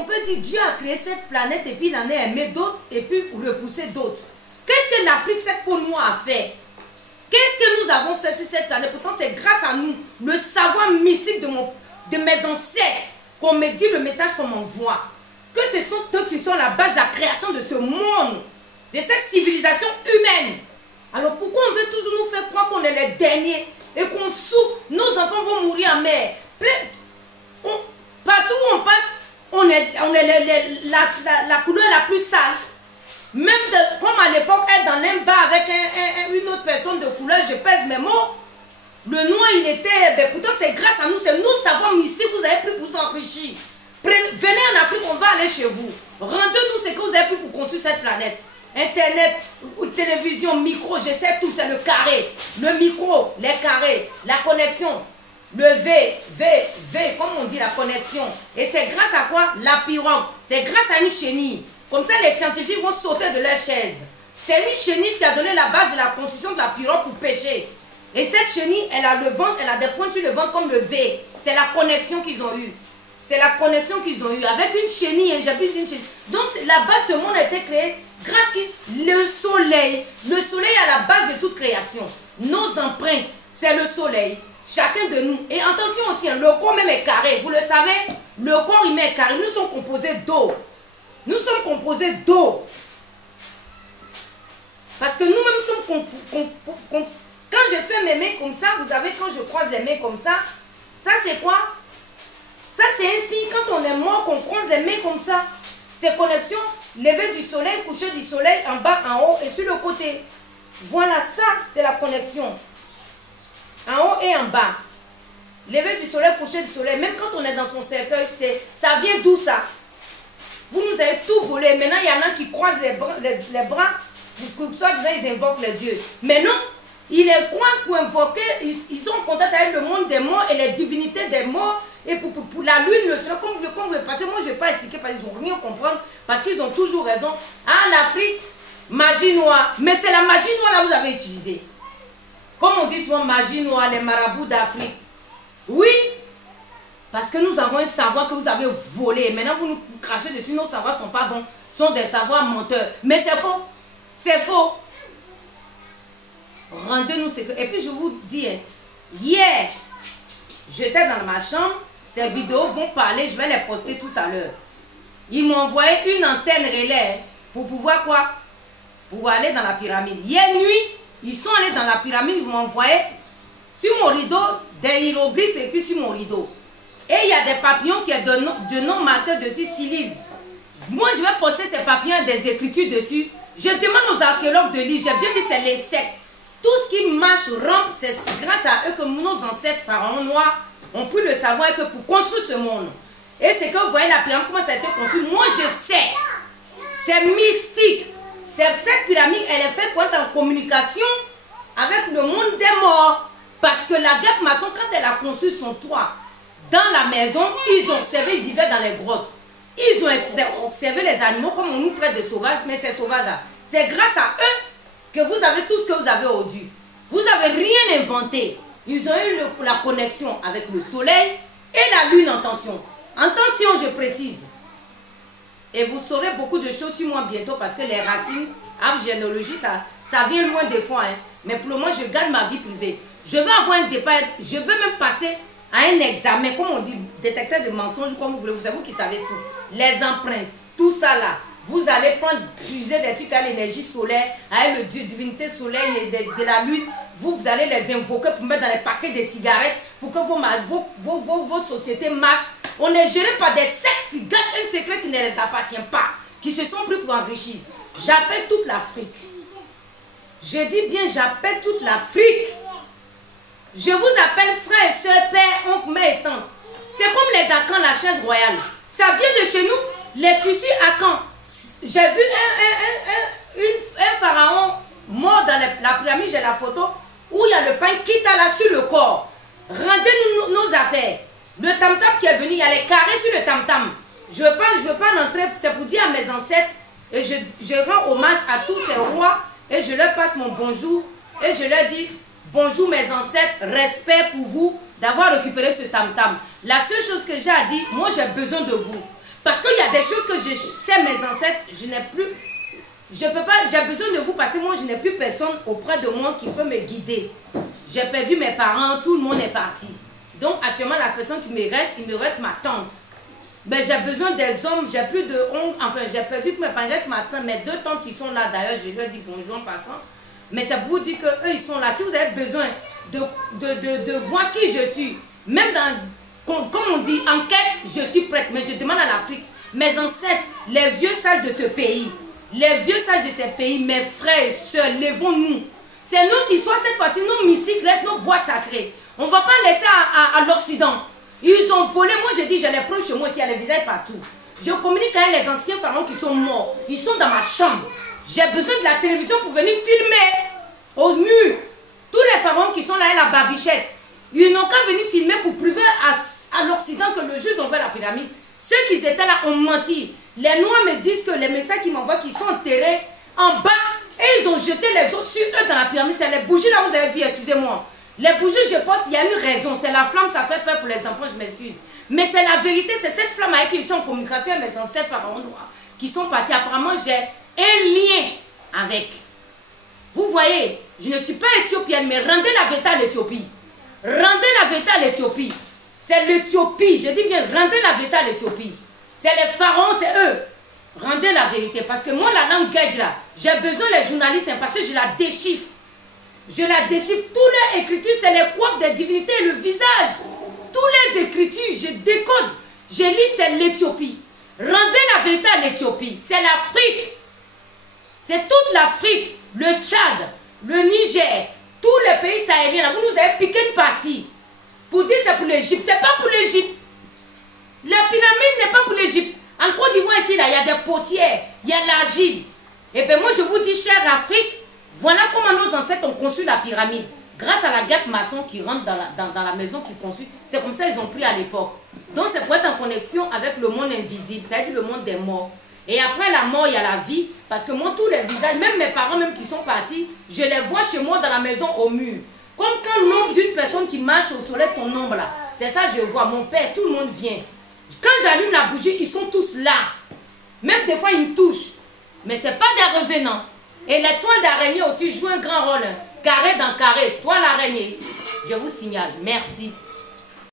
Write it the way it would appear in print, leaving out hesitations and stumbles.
On peut dire Dieu a créé cette planète et puis il en a aimé d'autres et puis repoussé d'autres. Qu'est-ce que l'Afrique, cette peau noire, a fait? Qu'est-ce que nous avons fait sur cette planète? Pourtant, c'est grâce à nous, le savoir mystique de mes ancêtres, qu'on me dit le message qu'on m'envoie. Que ce sont eux qui sont la base de la création de ce monde, de cette civilisation humaine. Alors pourquoi on veut toujours nous faire croire qu'on est les derniers et qu'on souffre? Nos enfants vont mourir en mer. Partout où on passe, on est la couleur la plus sale. Même comme à l'époque, être dans un bar avec une autre personne de couleur, je pèse mes mots. Le noir, il était... Ben, pourtant, c'est grâce à nous, c'est nous, savoir mystique, vous avez pris pour vous enrichir. Venez en Afrique, on va aller chez vous. Rendez-nous ce que vous avez pris pour construire cette planète. Internet, télévision, micro, je sais tout, c'est le carré. Le micro, les carrés, la connexion. Le V, comme on dit, la connexion. Et c'est grâce à quoi? La pirogue. C'est grâce à une chenille. Comme ça, les scientifiques vont sauter de leur chaise. C'est une chenille qui a donné la base de la construction de la pirogue pour pêcher. Et cette chenille, elle a le ventre, elle a des points sur le ventre comme le V. C'est la connexion qu'ils ont eue. C'est la connexion qu'ils ont eue. Avec une chenille, j'habite une chenille. Donc, la base, ce monde a été créé grâce à le soleil. Le soleil est à la base de toute création. Nos empreintes, c'est le soleil. Chacun de nous. Et attention aussi, le corps même est carré. Vous le savez, le corps humain est carré. Nous sommes composés d'eau. Nous sommes composés d'eau. Parce que nous-mêmes sommes... Quand je fais mes mains comme ça, vous savez, quand je croise les mains comme ça c'est quoi? Ça c'est un signe, quand on est mort, qu'on croise les mains comme ça. C'est connexion, lever du soleil, coucher du soleil, en bas, en haut et sur le côté. Voilà, ça c'est la connexion. En haut et en bas. Lever du soleil, coucher du soleil. Même quand on est dans son cercueil, ça vient d'où ça? Vous nous avez tout volé. Maintenant, il y en a qui croisent les bras pour soit ils invoquent les dieux. Mais non, ils les croisent pour invoquer. Ils sont en contact avec le monde des morts et les divinités des morts. Et pour la lune, le soleil, comme vous le passez, moi je ne vais pas expliquer parce qu'ils n'ont rien comprendre. Parce qu'ils ont toujours raison. Ah, l'Afrique, magie noire. Mais c'est la magie noire là que vous avez utilisée. Comme on dit souvent, magie noire, les marabouts d'Afrique. Oui. Parce que nous avons un savoir que vous avez volé. Maintenant, vous nous crachez dessus. Nos savoirs ne sont pas bons. Ce sont des savoirs menteurs. Mais c'est faux. C'est faux. Rendez-nous ce que... Et puis, je vous dis, hier, j'étais dans ma chambre. Ces vidéos vont parler. Je vais les poster tout à l'heure. Ils m'ont envoyé une antenne relais pour pouvoir quoi? Pour aller dans la pyramide. Hier nuit, ils sont allés dans la pyramide. Ils m'ont envoyé sur mon rideau des hiéroglyphes écrits sur mon rideau. Et il y a des papillons qui ont de noms marqués dessus, 6 livres. Moi, je vais poster ces papillons des écritures dessus. Je demande aux archéologues de lire. J'ai bien dit, c'est l'insecte. Tout ce qui marche, rampe, c'est grâce à eux que nos ancêtres pharaons noirs ont pris le savoir que pour construire ce monde. Et c'est que vous voyez la pyramide, comment ça a été construit. Moi, je sais. C'est mystique. Cette pyramide, elle est faite pour être en communication avec le monde des morts. Parce que la guêpe maçon, quand elle a construit son toit, dans la maison, ils ont observé, ils vivaient dans les grottes. Ils ont observé les animaux comme on nous traite de sauvages, mais ces sauvages-là, c'est grâce à eux que vous avez tout ce que vous avez aujourd'hui. Vous n'avez rien inventé. Ils ont eu la connexion avec le soleil et la lune en tension. En tension, je précise. Et vous saurez beaucoup de choses sur moi bientôt parce que les racines, arbre généalogie, ça vient loin des fois. Hein. Mais pour le moment, je garde ma vie privée. Je vais avoir un départ, je vais même passer à un examen, comme on dit, détecteur de mensonges, comme vous voulez, vous savez vous qui savez tout. Les empreintes, tout ça là. Vous allez prendre, puiser des trucs à l'énergie solaire, avec le dieu, divinité soleil et de la lune. Vous allez les invoquer pour mettre dans les paquets de cigarettes, pour que votre société marche. On est géré par des sectes qui gardent un secret qui ne les appartient pas, qui se sont pris pour enrichir. J'appelle toute l'Afrique. Je dis bien, j'appelle toute l'Afrique. Je vous appelle frères et sœurs, père, oncle, mère et tante. C'est comme les Akans, la chaise royale. Ça vient de chez nous, les tissus Akans. J'ai vu un pharaon mort dans la pyramide, j'ai la photo, où il y a le pain qui t'a là sur le corps. Rendez-nous nos affaires. Le tam-tam qui est venu, il y a les carrés sur le tam-tam. Je veux pas rentrer, c'est pour dire à mes ancêtres, et je rends hommage à tous ces rois, et je leur passe mon bonjour, et je leur dis, bonjour mes ancêtres, respect pour vous d'avoir récupéré ce tam-tam. La seule chose que j'ai à dire, moi j'ai besoin de vous. Parce qu'il y a des choses que je sais mes ancêtres, je n'ai plus, je peux pas, j'ai besoin de vous parce que moi je n'ai plus personne auprès de moi qui peut me guider. J'ai perdu mes parents, tout le monde est parti. Donc actuellement la personne qui me reste, il me reste ma tante. Mais j'ai besoin des hommes, j'ai plus de honte, enfin j'ai perdu tous mes parents, il reste ma tante, mes deux tantes qui sont là d'ailleurs, je leur dis bonjour en passant. Mais ça vous dit qu'eux ils sont là. Si vous avez besoin de voir qui je suis, même dans, comme on dit, enquête, je suis prête, mais je demande à l'Afrique, mes ancêtres, les vieux sages de ce pays, les vieux sages de ce pays, mes frères et sœurs, levons-nous. C'est notre histoire cette fois-ci, nos mystiques restent nos bois sacrés. On ne va pas laisser à l'Occident. Ils ont volé, moi je dis, j'ai les preuves chez moi, il y a les visages partout. Je communique avec les anciens pharaons qui sont morts. Ils sont dans ma chambre. J'ai besoin de la télévision pour venir filmer au mur. Tous les pharaons qui sont là et la barbichette, ils n'ont qu'à venir filmer pour prouver à l'Occident que le jour ils ont fait la pyramide. Ceux qui étaient là ont menti. Les Noirs me disent que les messages qu'ils m'envoient, qu'ils sont enterrés en bas et ils ont jeté les autres sur eux dans la pyramide. C'est les bougies là, vous avez vu, excusez-moi. Les bougies, je pense, il y a une raison. C'est la flamme, ça fait peur pour les enfants, je m'excuse. Mais c'est la vérité, c'est cette flamme avec qui ils sont en communication avec mes ancêtres pharaons noirs qui sont partis. Apparemment, j'ai un lien avec. Vous voyez, je ne suis pas éthiopienne, mais rendez la vérité à l'Éthiopie. Rendez la vérité à l'Éthiopie. C'est l'Éthiopie. Je dis bien, rendez la vérité à l'Éthiopie. C'est les pharaons, c'est eux. Rendez la vérité. Parce que moi, la langue Guedra, j'ai besoin des journalistes, hein, parce que je la déchiffre. Je la déchiffre. Toutes les écritures, c'est les coiffes des divinités et le visage. Toutes les écritures, je décode. Je lis, c'est l'Éthiopie. Rendez la vérité à l'Éthiopie. C'est l'Afrique. C'est toute l'Afrique. Le Tchad, le Niger, tous les pays sahéliens. Vous nous avez piqué une partie. Pour dire c'est pour l'Égypte. C'est pas pour l'Égypte. La pyramide n'est pas pour l'Égypte. En Côte d'Ivoire, ici, là, il y a des potières. Il y a l'argile. Et bien moi, je vous dis, chère Afrique, voilà comment nos ancêtres ont conçu la pyramide. Grâce à la guêpe maçon qui rentre dans la maison qu'ils construisent. C'est comme ça qu'ils ont pris à l'époque. Donc c'est pour être en connexion avec le monde invisible. C'est-à-dire le monde des morts. Et après la mort, il y a la vie. Parce que moi, tous les visages, même mes parents même qui sont partis, je les vois chez moi dans la maison au mur. Comme quand l'ombre d'une personne qui marche au soleil, ton ombre là. C'est ça que je vois. Mon père, tout le monde vient. Quand j'allume la bougie, ils sont tous là. Même des fois, ils me touchent. Mais ce n'est pas des revenants. Et l'étoile d'araignée aussi joue un grand rôle. Carré dans carré. Toi l'araignée. Je vous signale. Merci.